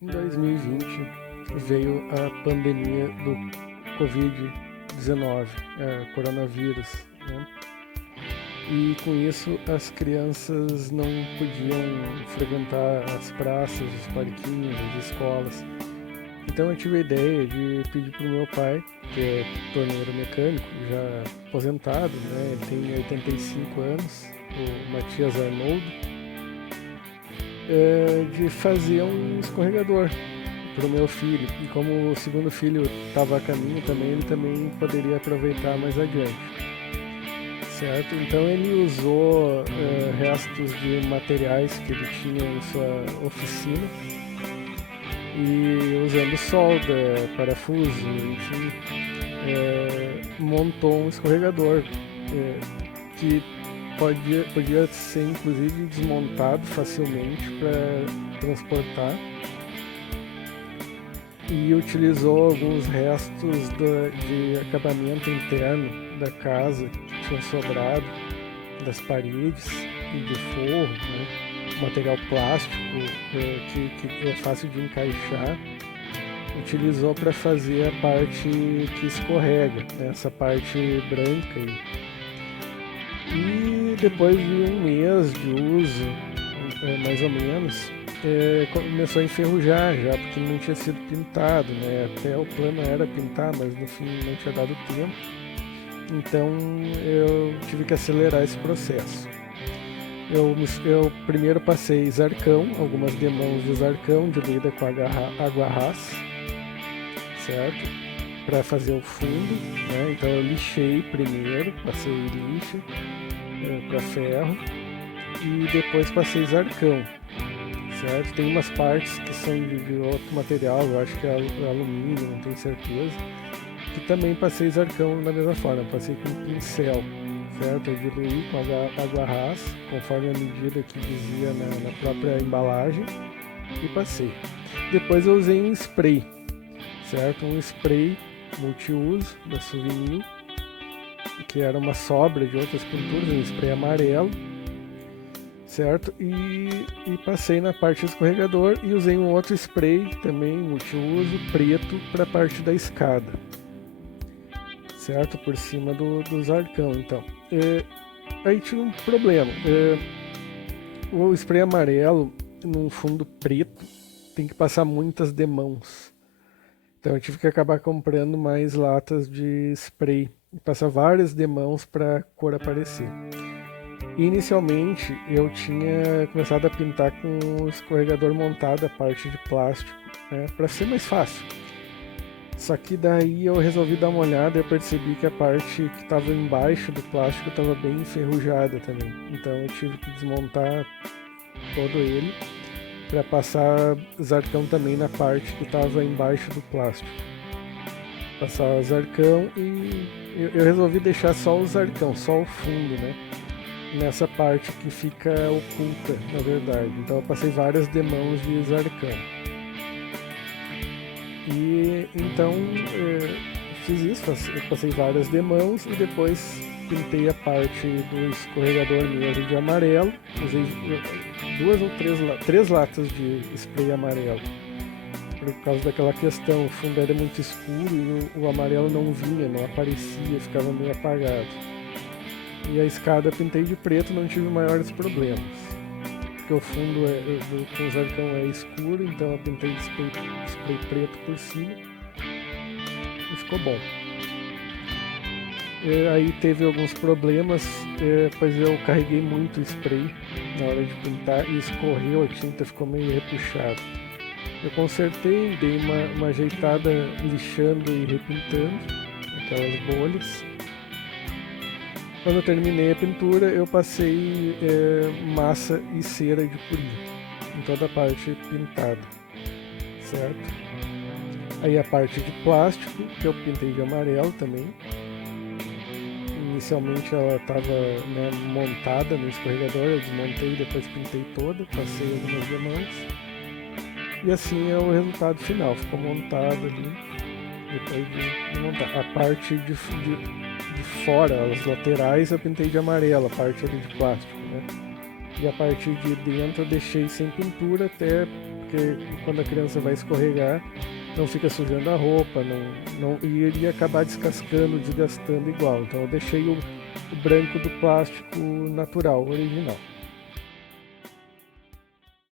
Em 2020 veio a pandemia do Covid-19, coronavírus, né? E com isso as crianças não podiam frequentar as praças, os parquinhos, as escolas. Então eu tive a ideia de pedir para o meu pai, que é torneiro mecânico, já aposentado, né? Ele tem 85 anos, o Matias Arnoldo, de fazer um escorregador para o meu filho. E como o segundo filho estava a caminho também, ele também poderia aproveitar mais adiante. Certo? Então ele usou restos de materiais que ele tinha em sua oficina e usando solda, parafuso, enfim, montou um escorregador que podia ser inclusive desmontado facilmente para transportar, e utilizou alguns restos de acabamento interno da casa que tinham sobrado das paredes e de forro, né? Material plástico que é fácil de encaixar, utilizou para fazer a parte que escorrega, né? Essa parte branca e depois de um mês de uso, mais ou menos, começou a enferrujar já, porque não tinha sido pintado, né? Até o plano era pintar, mas no fim não tinha dado tempo. Então eu tive que acelerar esse processo. Eu primeiro passei zarcão, algumas demãos de zarcão diluída com água ras, certo? Para fazer o fundo, né? Então eu lixei primeiro, passei lixa para ferro e depois passei zarcão, certo? Tem umas partes que são de outro material, eu acho que é alumínio, não tenho certeza, que também passei zarcão da mesma forma, passei com pincel, certo? Eu diluí com água ras, conforme a medida que dizia na própria embalagem, e passei. Depois eu usei um spray, certo? Um spray multiuso da Souvenir, que era uma sobra de outras pinturas, um spray amarelo, certo? E passei na parte do escorregador e usei um outro spray também multiuso preto para a parte da escada, certo? Por cima do arcão. Então, aí tinha um problema. O spray amarelo num fundo preto tem que passar muitas demãos. Então eu tive que acabar comprando mais latas de spray e passar várias demãos para a cor aparecer. Inicialmente eu tinha começado a pintar com o escorregador montado, a parte de plástico, né, para ser mais fácil. Só que daí eu resolvi dar uma olhada e eu percebi que a parte que estava embaixo do plástico estava bem enferrujada também. Então eu tive que desmontar todo ele para passar zarcão também na parte que estava embaixo do plástico. Passar zarcão e eu resolvi deixar só o zarcão, só o fundo, né? Nessa parte que fica oculta, na verdade. Então eu passei várias demãos de zarcão. E então fiz isso, eu passei várias demãos e depois pintei a parte do escorregador mesmo de amarelo. Usei duas ou três latas de spray amarelo. Por causa daquela questão, o fundo era muito escuro e o amarelo não vinha, não aparecia, ficava meio apagado. E a escada pintei de preto, não tive maiores problemas. Porque o fundo com o zarcão é escuro, então eu pintei de spray preto por cima e ficou bom. Aí teve alguns problemas, pois eu carreguei muito spray na hora de pintar e escorreu, a tinta ficou meio repuxada. Eu consertei, dei uma ajeitada lixando e repintando aquelas bolhas. Quando eu terminei a pintura, eu passei massa e cera de polir em toda a parte pintada, certo? Aí a parte de plástico, que eu pintei de amarelo também. Inicialmente ela estava montada no escorregador, eu desmontei, depois pintei toda, passei algumas demãos. E assim é o resultado final, ficou montado ali, depois de montar. A parte de fora, as laterais, eu pintei de amarelo, a parte ali de plástico, né? E a parte de dentro eu deixei sem pintura até porque quando a criança vai escorregar, não fica sujando a roupa, e iria acabar descascando, desgastando igual. Então eu deixei o branco do plástico natural, original.